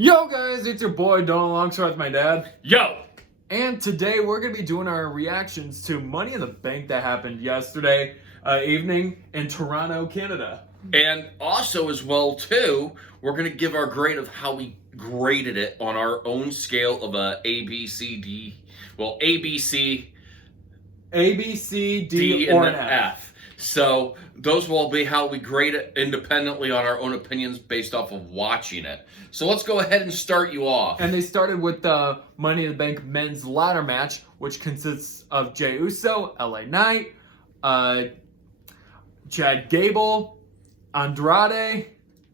Yo guys, it's your boy Don alongside with my dad. Yo! And today we're going to be doing our reactions to Money in the Bank that happened yesterday evening in Toronto, Canada. And also as well too, we're going to give our grade of how we graded it on our own scale of A, B, C, D. Well, A, B, C, A, B, C, D, D, or and an then F. F. So those will be how we grade it independently on our own opinions based off of watching it. So let's go ahead and start you off. And they started with the Money in the Bank men's ladder match, which consists of Jey Uso, LA Knight, Chad Gable, Andrade,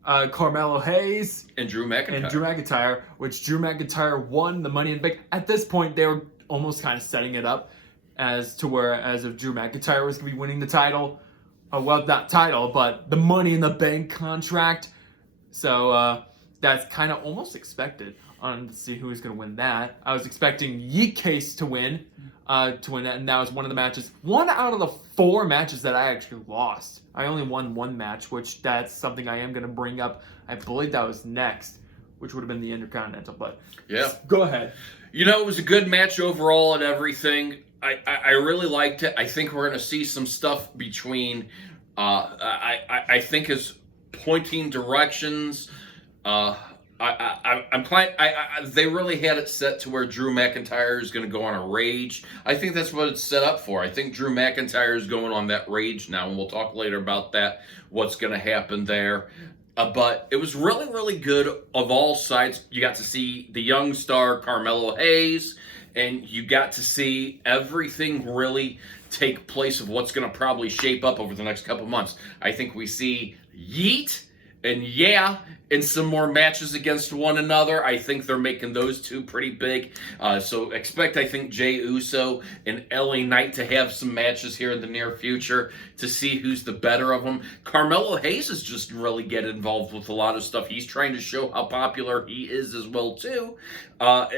Carmelo Hayes, And Drew McIntyre. Which Drew McIntyre won the Money in the Bank. At this point, they were almost kind of setting it up as if Drew McIntyre was going to be winning the title. Well, not title, but the Money in the Bank contract. So that's kind of almost expected to see who was going to win that. I was expecting Yeet to win that, and that was one of the matches. One out of the 4 matches that I actually lost. I only won 1 match, which that's something I am going to bring up. I believe that was next, which would have been the Intercontinental. But yeah, go ahead. You know, it was a good match overall and everything. I really liked it. I think we're going to see some stuff between, I think is pointing directions. They really had it set to where Drew McIntyre is going to go on a rage. I think that's what it's set up for. I think Drew McIntyre is going on that rage now, and we'll talk later about that, what's going to happen there. But it was really, really good of all sides. You got to see the young star Carmelo Hayes, and you got to see everything really take place of what's going to probably shape up over the next couple months. I think we see Yeet and some more matches against one another. I think they're making those two pretty big. So expect, I think, Jey Uso and LA Knight to have some matches here in the near future to see who's the better of them. Carmelo Hayes is just really getting involved with a lot of stuff. He's trying to show how popular he is as well, too. And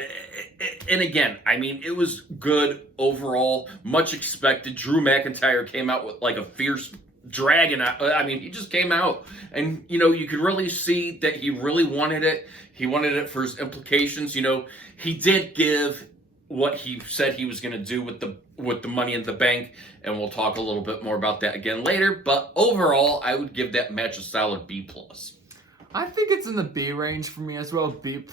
again, I mean, it was good overall. Much expected. Drew McIntyre came out with like a fierce dragon. I mean, he just came out, and you know, you could really see that he really wanted it. He wanted it for his implications. You know, he did give what he said he was going to do with the Money in the Bank, and we'll talk a little bit more about that again later. But overall, I would give that match a solid B+. I think it's in the B range for me as well. B+,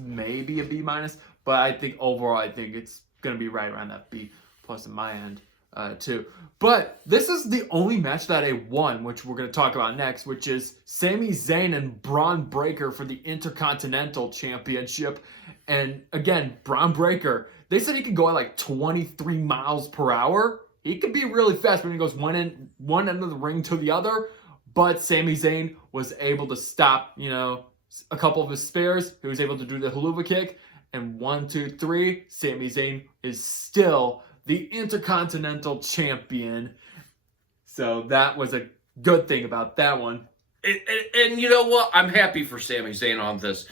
maybe a B-, but I think overall, I think it's going to be right around that B+ on my end. Too. But this is the only match that I won, which we're going to talk about next, which is Sami Zayn and Braun Breaker for the Intercontinental Championship. And again, Braun Breaker, they said he could go at like 23 miles per hour. He could be really fast when he goes one end of the ring to the other. But Sami Zayn was able to stop, you know, a couple of his spares. He was able to do the haluva kick. And 1, 2, 3, Sami Zayn is still the Intercontinental Champion. So that was a good thing about that one. And you know what? I'm happy for Sami Zayn on this,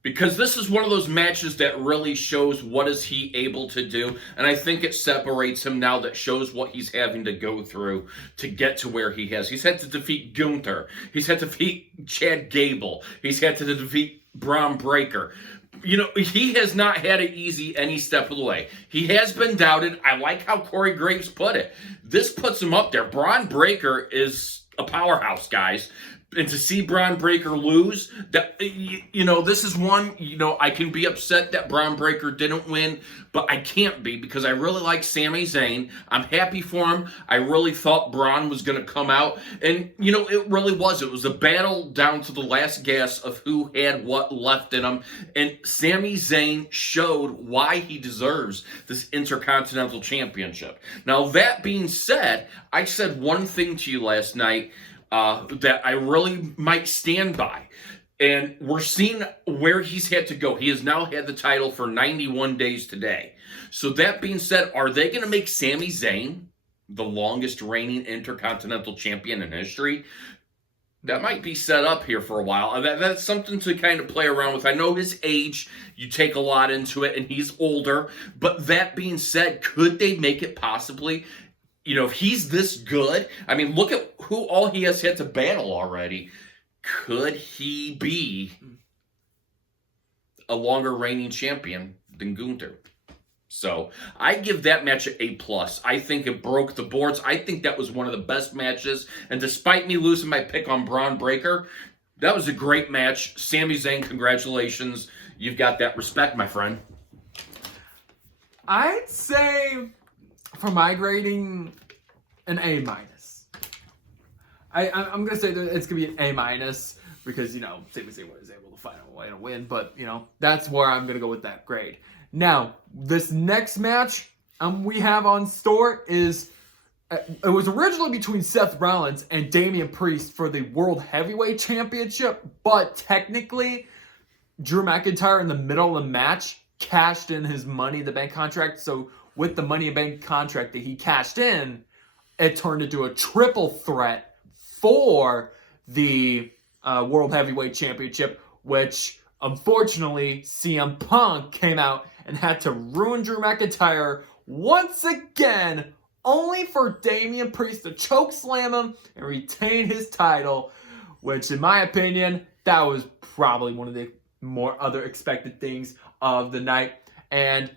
because this is one of those matches that really shows what is he able to do. And I think it separates him now, that shows what he's having to go through to get to where he has. He's had to defeat Gunther. He's had to defeat Chad Gable. He's had to defeat Braun Breaker. You know, he has not had it easy any step of the way. He has been doubted. I like how Corey Graves put it. This puts him up there. Braun Breaker is a powerhouse, guys. And to see Braun Breaker lose, that, you know, this is one, you know, I can be upset that Braun Breaker didn't win, but I can't be, because I really like Sami Zayn. I'm happy for him. I really thought Braun was going to come out, and, you know, it really was. It was a battle down to the last gasp of who had what left in him, and Sami Zayn showed why he deserves this Intercontinental Championship. Now, that being said, I said one thing to you last night that I really might stand by. And we're seeing where he's had to go. He has now had the title for 91 days today. So that being said, are they going to make Sami Zayn the longest reigning Intercontinental Champion in history? That might be set up here for a while. That's something to kind of play around with. I know his age, you take a lot into it, and he's older. But that being said, could they make it possibly? You know, if he's this good, I mean, look at who all he has had to battle already. Could he be a longer reigning champion than Gunther. So I give that match an A+. I think it broke the boards. I think that was one of the best matches. And despite me losing my pick on Braun Breaker, that was a great match. Sami Zayn, congratulations. You've got that respect, my friend. I'd say, for my grading, an A-. I'm going to say that it's going to be an A- because, Sami Zayn was able to find a way to win. But, that's where I'm going to go with that grade. Now, this next match we have on store is, it was originally between Seth Rollins and Damian Priest for the World Heavyweight Championship, but technically, Drew McIntyre in the middle of the match cashed in his Money in the Bank contract. So with the Money in the Bank contract that he cashed in, it turned into a triple threat for the World Heavyweight Championship, which unfortunately CM Punk came out and had to ruin Drew McIntyre once again, only for Damian Priest to chokeslam him and retain his title, which in my opinion, that was probably one of the more other expected things of the night. And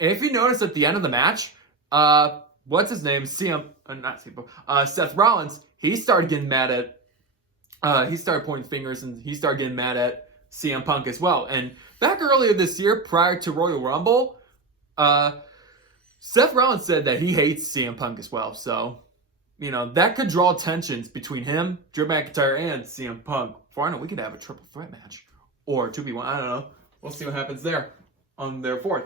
if you notice at the end of the match, what's his name? Seth Rollins, he started getting mad at, he started pointing fingers and he started getting mad at CM Punk as well. And back earlier this year, prior to Royal Rumble, Seth Rollins said that he hates CM Punk as well. So, that could draw tensions between him, Drew McIntyre, and CM Punk. For I know, we could have a triple threat match. Or 2v1, I don't know. We'll see what happens there on their fourth.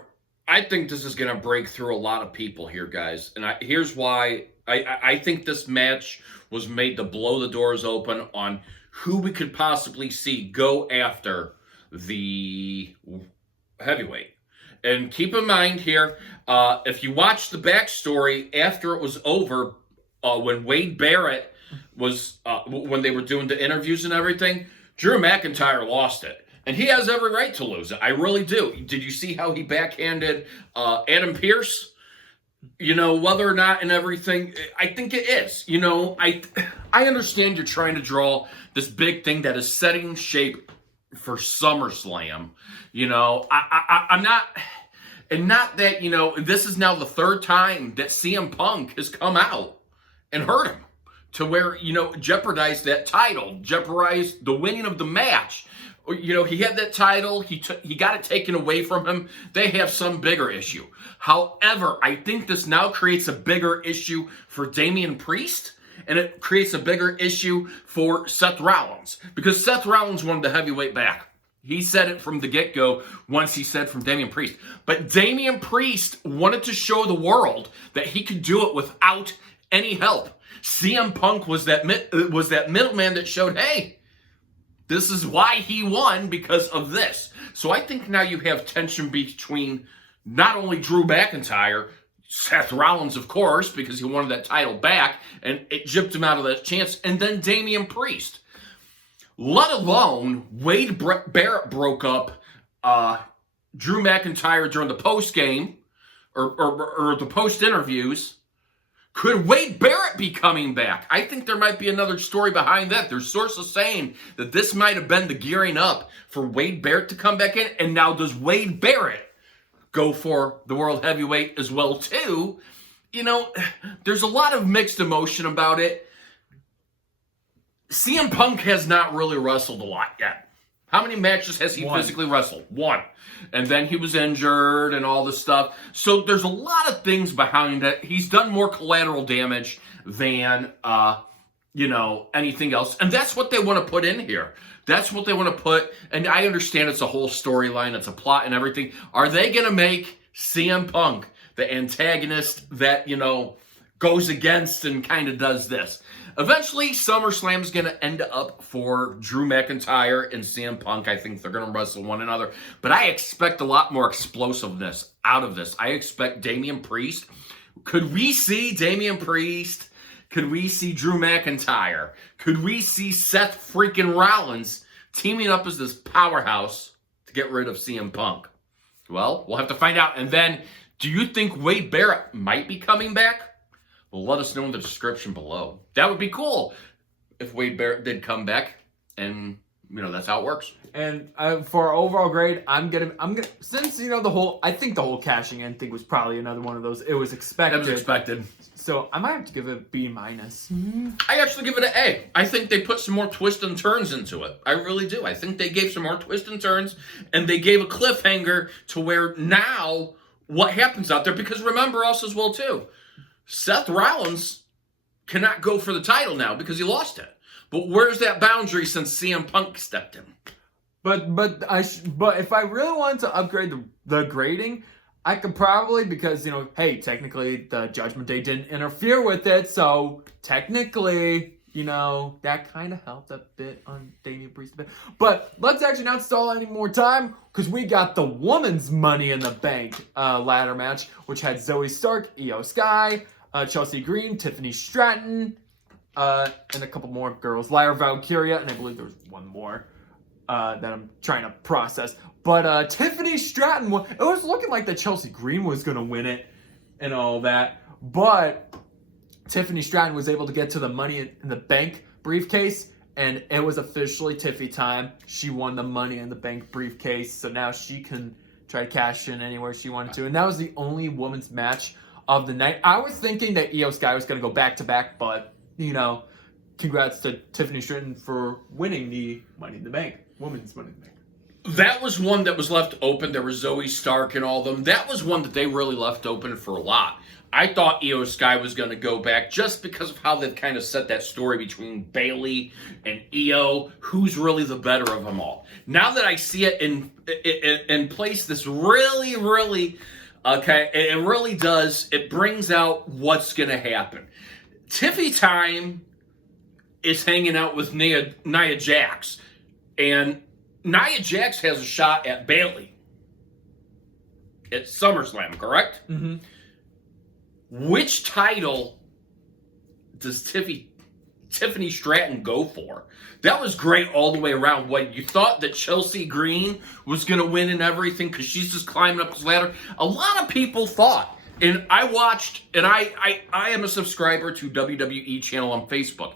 I think this is going to break through a lot of people here, guys. And here's why. I think this match was made to blow the doors open on who we could possibly see go after the heavyweight. And keep in mind here, if you watch the backstory after it was over, when Wade Barrett was, when they were doing the interviews and everything, Drew McIntyre lost it. And he has every right to lose it. I really do. Did you see how he backhanded Adam Pearce? Whether or not and everything, I think it is. I understand you're trying to draw this big thing that is setting shape for SummerSlam. I'm not, and not that, this is now the third time that CM Punk has come out and hurt him to where, jeopardized that title, jeopardized the winning of the match. He had that title. He got it taken away from him. They have some bigger issue. However, I think this now creates a bigger issue for Damian Priest, and it creates a bigger issue for Seth Rollins, because Seth Rollins wanted the heavyweight back. He said it from the get-go once he said from Damian Priest. But Damian Priest wanted to show the world that he could do it without any help. CM Punk was that middleman that showed, hey, this is why he won, because of this. So I think now you have tension between not only Drew McIntyre, Seth Rollins, of course, because he wanted that title back, and it gypped him out of that chance, and then Damian Priest. Let alone Wade Barrett broke up Drew McIntyre during the post-game, or the post-interviews. Could Wade Barrett be coming back? I think there might be another story behind that. There's sources saying that this might have been the gearing up for Wade Barrett to come back in. And now does Wade Barrett go for the World Heavyweight as well, too? There's a lot of mixed emotion about it. CM Punk has not really wrestled a lot yet. How many matches has he physically wrestled? One. And then he was injured and all this stuff. So there's a lot of things behind it. He's done more collateral damage than, anything else. And that's what they want to put in here. That's what they want to put. And I understand it's a whole storyline. It's a plot and everything. Are they going to make CM Punk the antagonist that, goes against and kind of does this? Eventually, SummerSlam is going to end up for Drew McIntyre and CM Punk. I think they're going to wrestle one another. But I expect a lot more explosiveness out of this. I expect Damian Priest. Could we see Damian Priest? Could we see Drew McIntyre? Could we see Seth freaking Rollins teaming up as this powerhouse to get rid of CM Punk? Well, we'll have to find out. And then, do you think Wade Barrett might be coming back? Well, let us know in the description below. That would be cool if Wade Barrett did come back and That's how it works. And for our overall grade, I'm gonna since I think the whole cashing in thing was probably another one of those. It was expected. That was expected. So I might have to give it a B minus. I actually give it an A. I think they put some more twists and turns into it. I really do. I think they gave some more twists and turns, and they gave a cliffhanger to where now what happens out there. Because remember also as well too, Seth Rollins cannot go for the title now because he lost it. But where's that boundary since CM Punk stepped in? But if I really wanted to upgrade the grading, I could probably, because hey, technically the Judgment Day didn't interfere with it, so technically that kind of helped a bit on Damian Priest a bit. But let's actually not stall any more time, because we got the women's Money in the Bank ladder match, which had Zoe Stark, Io Sky, Chelsea Green, Tiffany Stratton, and a couple more girls, Lyra Valkyria, and I believe there was one more that I'm trying to process. But Tiffany Stratton, it was looking like that Chelsea Green was going to win it and all that. But Tiffany Stratton was able to get to the Money in the Bank briefcase, and it was officially Tiffy time. She won the Money in the Bank briefcase, so now she can try to cash in anywhere she wanted to. And that was the only women's match of the night. I was thinking that Io Sky was going to go back-to-back, but, congrats to Tiffany Stratton for winning the Money in the Bank, women's Money in the Bank. That was one that was left open. There was Zoe Stark and all of them. That was one that they really left open for a lot. I thought Io Sky was going to go back just because of how they've kind of set that story between Bayley and Io, who's really the better of them all. Now that I see it in place, this really, really, it really does, it brings out what's going to happen. Tiffy time is hanging out with Nia Jax, and Nia Jax has a shot at Bayley at SummerSlam, correct? Mm-hmm. Which title does Tiffany Stratton go for? That was great all the way around. What, you thought that Chelsea Green was going to win and everything because she's just climbing up this ladder? A lot of people thought, and I watched, and I am a subscriber to WWE channel on Facebook.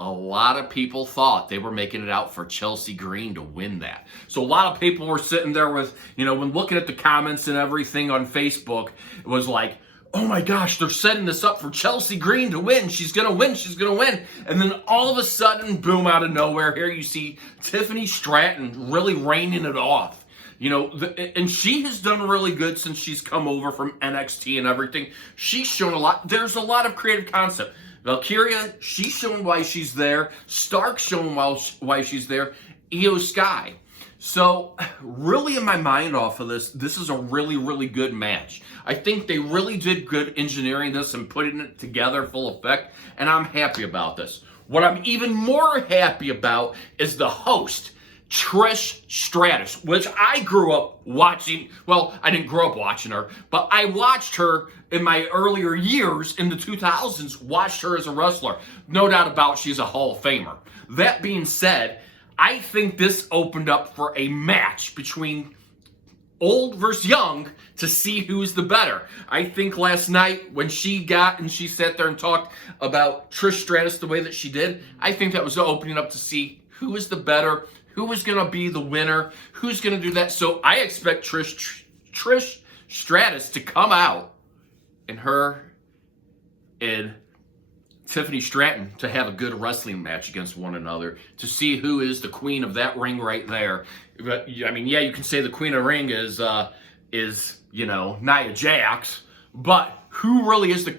A lot of people thought they were making it out for Chelsea Green to win that. So a lot of people were sitting there with, when looking at the comments and everything on Facebook, it was like, oh my gosh, they're setting this up for Chelsea Green to win. She's going to win. She's going to win. And then all of a sudden, boom, out of nowhere, here you see Tiffany Stratton really reining it off. And she has done really good since she's come over from NXT and everything. She's shown a lot. There's a lot of creative concept. Valkyria, she's shown why she's there. Stark's shown why she's there. Io Sky. So, really in my mind off of this is a really, really good match. I think they really did good engineering this and putting it together full effect, and I'm happy about this. What I'm even more happy about is the host, Trish Stratus, which I grew up watching. Well, I didn't grow up watching her, but I watched her in my earlier years in the 2000s, watched her as a wrestler. No doubt about she's a Hall of Famer. That being said, I think this opened up for a match between old versus young to see who's the better. I think last night when she sat there and talked about Trish Stratus the way that she did, I think that was opening up to see who is the better, who is going to be the winner, who's going to do that. So I expect Trish Stratus to come out and her and Tiffany Stratton to have a good wrestling match against one another to see who is the queen of that ring right there. I mean, yeah, you can say the queen of the ring is Nia Jax, but who really is the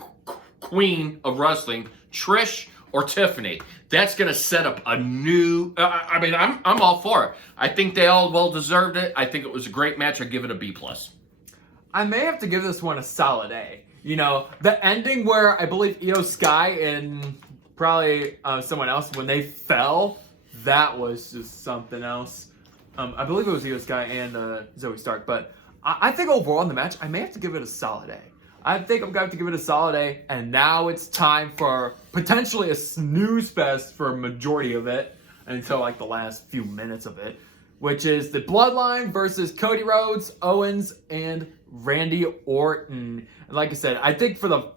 queen of wrestling, Trish or Tiffany? That's going to set up a new. I'm all for it. I think they all well deserved it. I think it was a great match. I give it a B+. I may have to give this one a solid A. The ending where I believe Io Sky and probably someone else, when they fell, that was just something else. I believe it was Io Sky and Zoe Stark, but I think overall in the match, I may have to give it a solid A. I think I'm going to have to give it a solid A, and now it's time for potentially a snooze fest for a majority of it, until like the last few minutes of it, which is the Bloodline versus Cody Rhodes, Owens, and Randy Orton. And like I said, I think for the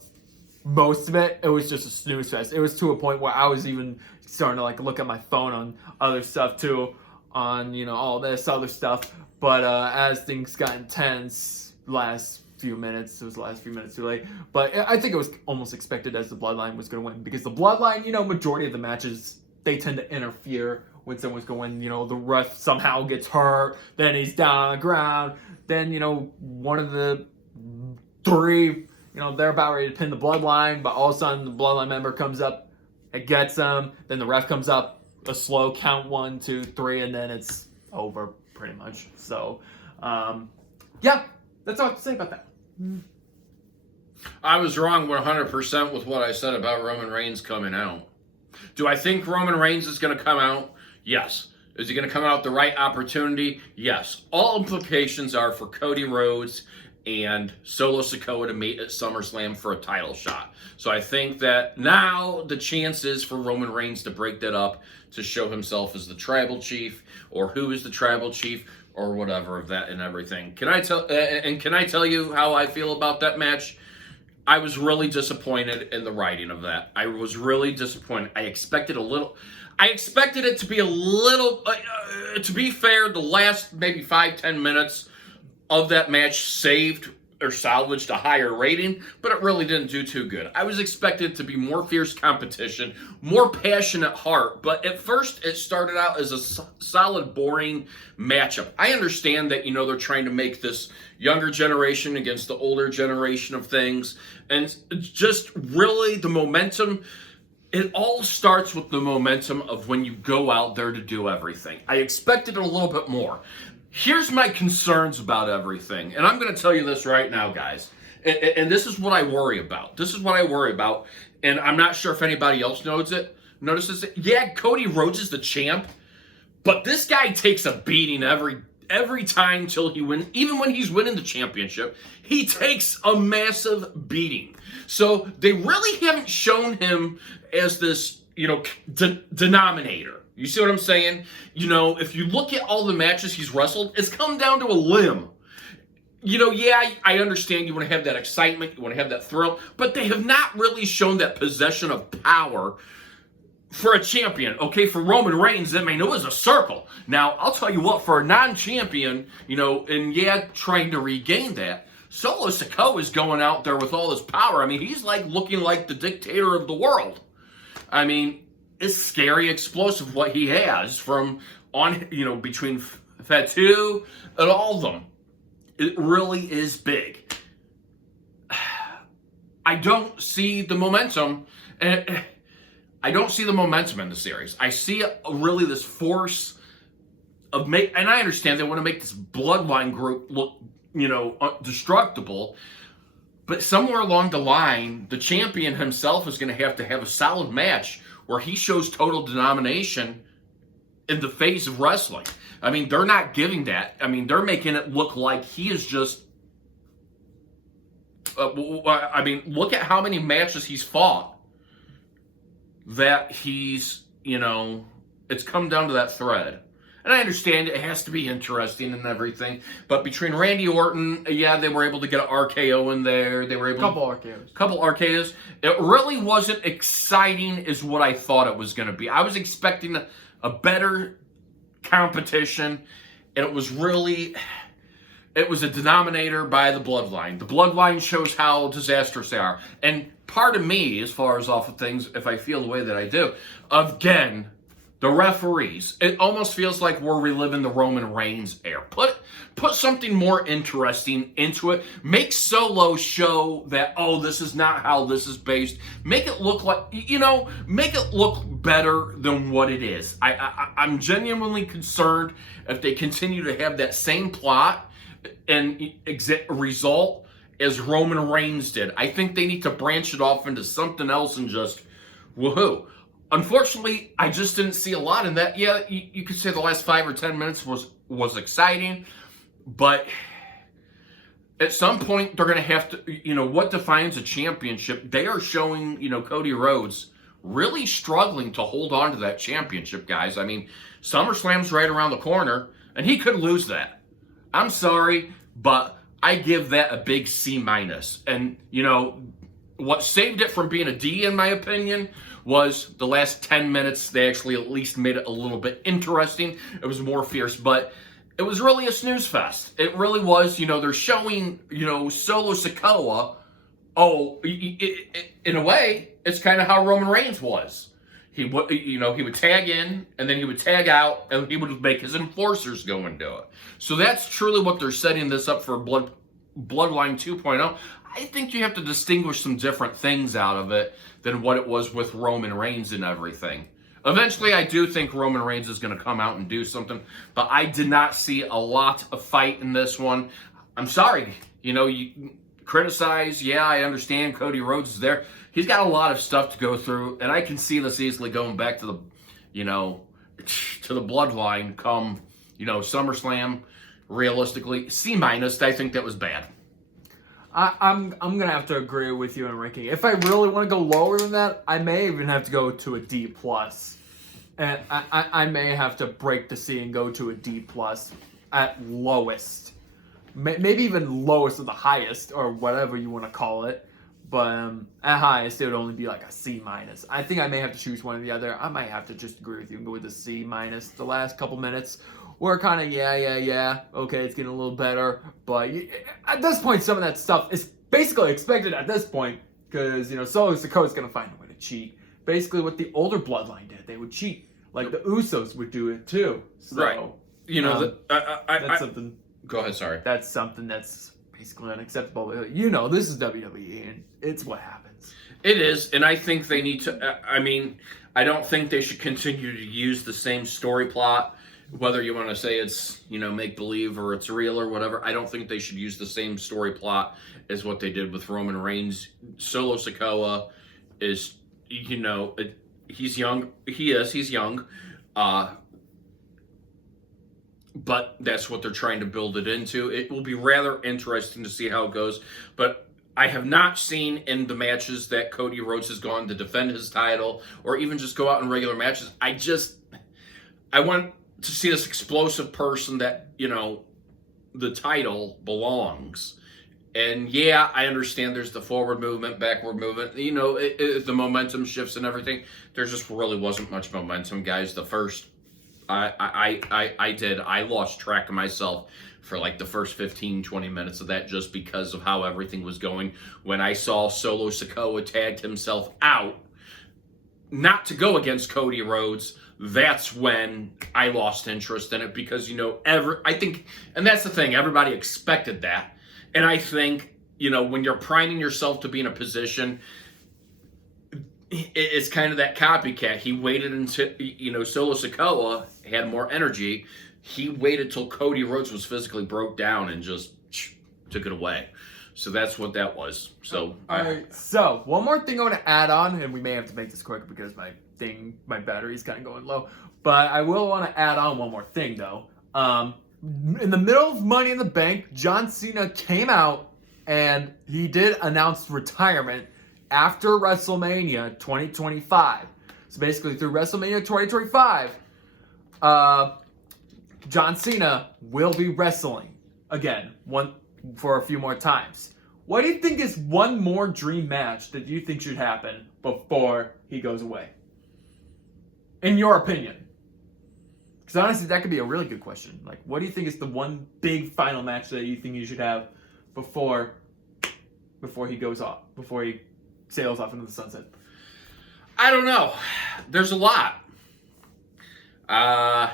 most of it, it was just a snooze fest. It was to a point where I was even starting to like look at my phone on other stuff too. on, all this other stuff. But as things got intense last few minutes, it was the last few minutes too late. But I think it was almost expected as the Bloodline was going to win, because the Bloodline, majority of the matches, they tend to interfere when someone's going, the ref somehow gets hurt, then he's down on the ground, then, one of the three, they're about ready to pin the Bloodline, but all of a sudden the Bloodline member comes up and gets them, then the ref comes up, a slow count 1, 2, 3, and then it's over pretty much. So, yeah, that's all I have to say about that. I was wrong 100% with what I said about Roman Reigns coming out. Do I think Roman Reigns is going to come out? Yes. Is he going to come out at the right opportunity? Yes. All implications are for Cody Rhodes and Solo Sikoa to meet at SummerSlam for a title shot. So I think that now the chance is for Roman Reigns to break that up, to show himself as the tribal chief, or who is the tribal chief, or whatever of that and everything. Can I tell you how I feel about that match? I was really disappointed in the writing of that. I was really disappointed. I expected it to be a little, to be fair, the last maybe 5-10 minutes of that match saved or salvaged a higher rating, but it really didn't do too good. I was expecting it to be more fierce competition, more passionate heart, but at first it started out as a solid, boring matchup. I understand that, they're trying to make this younger generation against the older generation of things, and just really the momentum. It all starts with the momentum of when you go out there to do everything. I expected a little bit more. Here's my concerns about everything, and I'm going to tell you this right now, guys, and this is what I worry about. And I'm not sure if anybody else notices it. Yeah, Cody Rhodes is the champ, but this guy takes a beating every time till he wins. Even when he's winning the championship, he takes a massive beating. So they really haven't shown him as this, denominator. You see what I'm saying? If you look at all the matches he's wrestled, it's come down to a limb. Yeah, I understand you want to have that excitement, you want to have that thrill, but they have not really shown that possession of power for a champion. Okay, for Roman Reigns, it was a circle. Now, I'll tell you what, for a non-champion, trying to regain that, Solo Sikoa is going out there with all this power. He's looking like the dictator of the world. It's scary, explosive what he has from between Fatu and all of them. It really is big. I don't see the momentum. I don't see the momentum in the series. I see really this force of and I understand they want to make this Bloodline group look, destructible. But somewhere along the line, the champion himself is going to have a solid match where he shows total domination in the face of wrestling. They're not giving that. They're making it look like he is just... look at how many matches he's fought that he's, it's come down to that thread. And I understand it has to be interesting and everything, but between Randy Orton, they were able to get an RKO in there. They were able couple RKOs. It really wasn't exciting as what I thought it was going to be. I was expecting a better competition, and it was a denominator by the Bloodline. The Bloodline shows how disastrous they are. And part of me, as far as off of things, if I feel the way that I do, again, the referees, it almost feels like we're reliving the Roman Reigns era. Put something more interesting into it. Make Solo show that, this is not how this is based. Make it look like, make it look better than what it is. I'm genuinely concerned if they continue to have that same plot and result as Roman Reigns did. I think they need to branch it off into something else and just woohoo. Unfortunately, I just didn't see a lot in that. Yeah, you could say the last 5 or 10 minutes was exciting, but at some point they're going to have to, what defines a championship? They are showing, Cody Rhodes really struggling to hold on to that championship, guys. SummerSlam's right around the corner, and he could lose that. I'm sorry, but I give that a big C-. And, what saved it from being a D, in my opinion, was the last 10 minutes, they actually at least made it a little bit interesting. It was more fierce, but it was really a snooze fest. It really was. They're showing, Solo Sikoa. Oh, in a way, it's kind of how Roman Reigns was. He would tag in, and then he would tag out, and he would make his enforcers go and do it. So that's truly what they're setting this up for Bloodline 2.0. I think you have to distinguish some different things out of it than what it was with Roman Reigns and everything. Eventually, I do think Roman Reigns is going to come out and do something, but I did not see a lot of fight in this one. I'm sorry. You criticize, I understand Cody Rhodes is there. He's got a lot of stuff to go through, and I can see this easily going back to the, to the Bloodline come, SummerSlam. Realistically, C-. I think that was bad. I'm gonna have to agree with you on ranking. If I really want to go lower than that, I may even have to go to a D plus, and I may have to break the C and go to a D plus at lowest, maybe even lowest of the highest or whatever you want to call it. But at highest, it would only be like a C-. I think I may have to choose one or the other. I might have to just agree with you and go with the C-. The last couple minutes were kind of, okay, it's getting a little better. But at this point, some of that stuff is basically expected at this point because, Solo Sikoa is going to find a way to cheat. Basically what the older Bloodline did. They would cheat. Like the Usos would do it too. So, right. That's something. Go ahead, sorry. That's something that's basically unacceptable. This is WWE, and it's what happens. It is, and I think they need to. I don't think they should continue to use the same story plot, whether you want to say it's make believe or it's real or whatever. I don't think they should use the same story plot as what they did with Roman Reigns. Solo Sikoa is, he's young. He's young. But that's what they're trying to build it into. It will be rather interesting to see how it goes. But I have not seen in the matches that Cody Rhodes has gone to defend his title or even just go out in regular matches. I want to see this explosive person that, the title belongs. And I understand there's the forward movement, backward movement. The momentum shifts and everything. There just really wasn't much momentum, guys. The first... I lost track of myself for like the first 15, 20 minutes of that just because of how everything was going. When I saw Solo Sikoa tagged himself out, not to go against Cody Rhodes, that's when I lost interest in it because, I think, and that's the thing, everybody expected that. And I think, when you're priming yourself to be in a position, it's kind of that copycat. He waited until, Solo Sikoa had more energy. He waited till Cody Rhodes was physically broke down and just took it away. So that's what that was. So, all right. So one more thing I want to add on, and we may have to make this quick because my battery's kind of going low. But I will want to add on one more thing though. In the middle of Money in the Bank, John Cena came out and he did announce retirement after WrestleMania 2025. So basically through WrestleMania 2025, John Cena will be wrestling again for a few more times. What do you think is one more dream match that you think should happen before he goes away? In your opinion. Because honestly, that could be a really good question. Like, what do you think is the one big final match that you think you should have before he goes off, before he sails off into the sunset? I don't know. There's a lot. I'd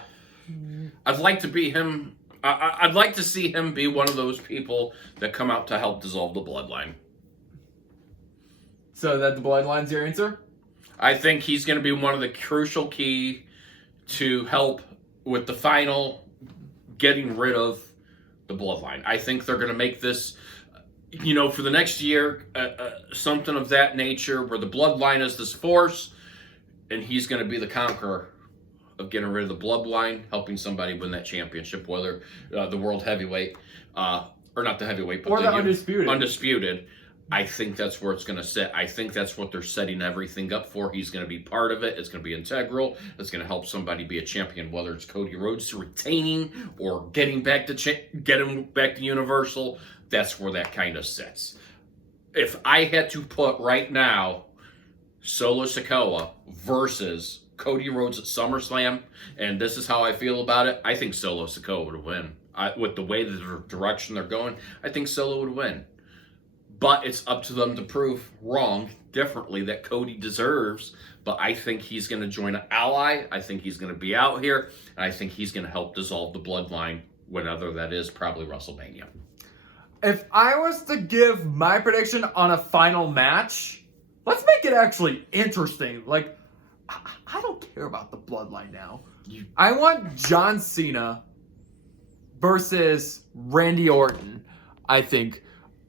like to be him. I'd like to see him be one of those people that come out to help dissolve the bloodline. So that the bloodline's your answer? I think he's going to be one of the crucial key to help with the final getting rid of the bloodline. I think they're going to make this, for the next year, something of that nature where the bloodline is this force and he's going to be the conqueror of getting rid of the bloodline, helping somebody win that championship, whether the world heavyweight, or not the heavyweight, but or the undisputed. Undisputed. I think that's where it's going to sit. I think that's what they're setting everything up for. He's going to be part of it. It's going to be integral. It's going to help somebody be a champion, whether it's Cody Rhodes retaining or getting back to Universal. That's where that kind of sits. If I had to put right now, Solo Sikoa versus Cody Rhodes at SummerSlam, and this is how I feel about it. I think Solo Sikoa would win. With the way the direction they're going, I think Solo would win. But it's up to them to prove wrong differently that Cody deserves. But I think he's going to join an ally. I think he's going to be out here. And I think he's going to help dissolve the bloodline, whatever that is, probably WrestleMania. If I was to give my prediction on a final match, let's make it actually interesting. Like, I don't care about the bloodline now. I want John Cena versus Randy Orton, I think.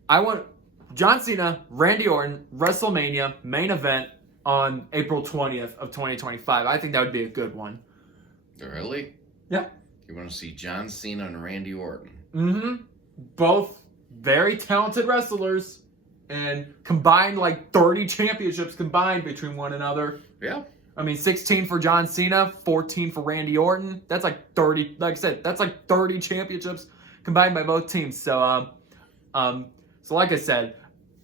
I want John Cena, Randy Orton, WrestleMania, main event on April 20th of 2025. I think that would be a good one. Really? Yeah. You want to see John Cena and Randy Orton? Mm-hmm. Both very talented wrestlers and combined like 30 championships combined between one another. Yeah. I mean, 16 for John Cena, 14 for Randy Orton. That's like 30, like I said, that's like 30 championships combined by both teams. So, so like I said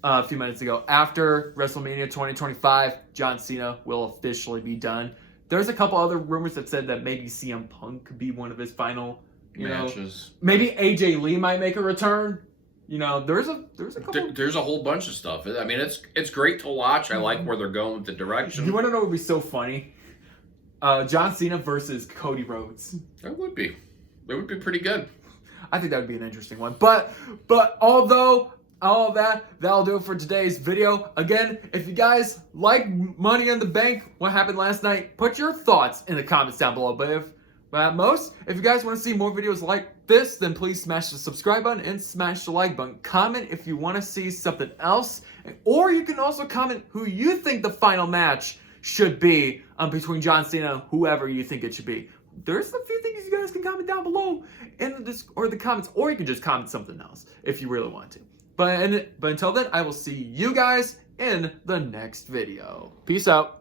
a few minutes ago, after WrestleMania 2025, John Cena will officially be done. There's a couple other rumors that said that maybe CM Punk could be one of his final matches. Maybe AJ Lee might make a return. You know, there's a couple. There's a whole bunch of stuff. I mean, it's great to watch. I like where they're going with the direction. You want to know what would be so funny? John Cena versus Cody Rhodes. That would be. It would be pretty good. I think that would be an interesting one. But although all of that'll do it for today's video. Again, if you guys like Money in the Bank, what happened last night, put your thoughts in the comments down below. But if you guys want to see more videos like this, then please smash the subscribe button and smash the like button. Comment if you want to see something else, or you can also comment who you think the final match should be between John Cena and whoever you think it should be. There's a few things you guys can comment down below in the comments, or you can just comment something else if you really want to. But until then, I will see you guys in the next video. Peace out.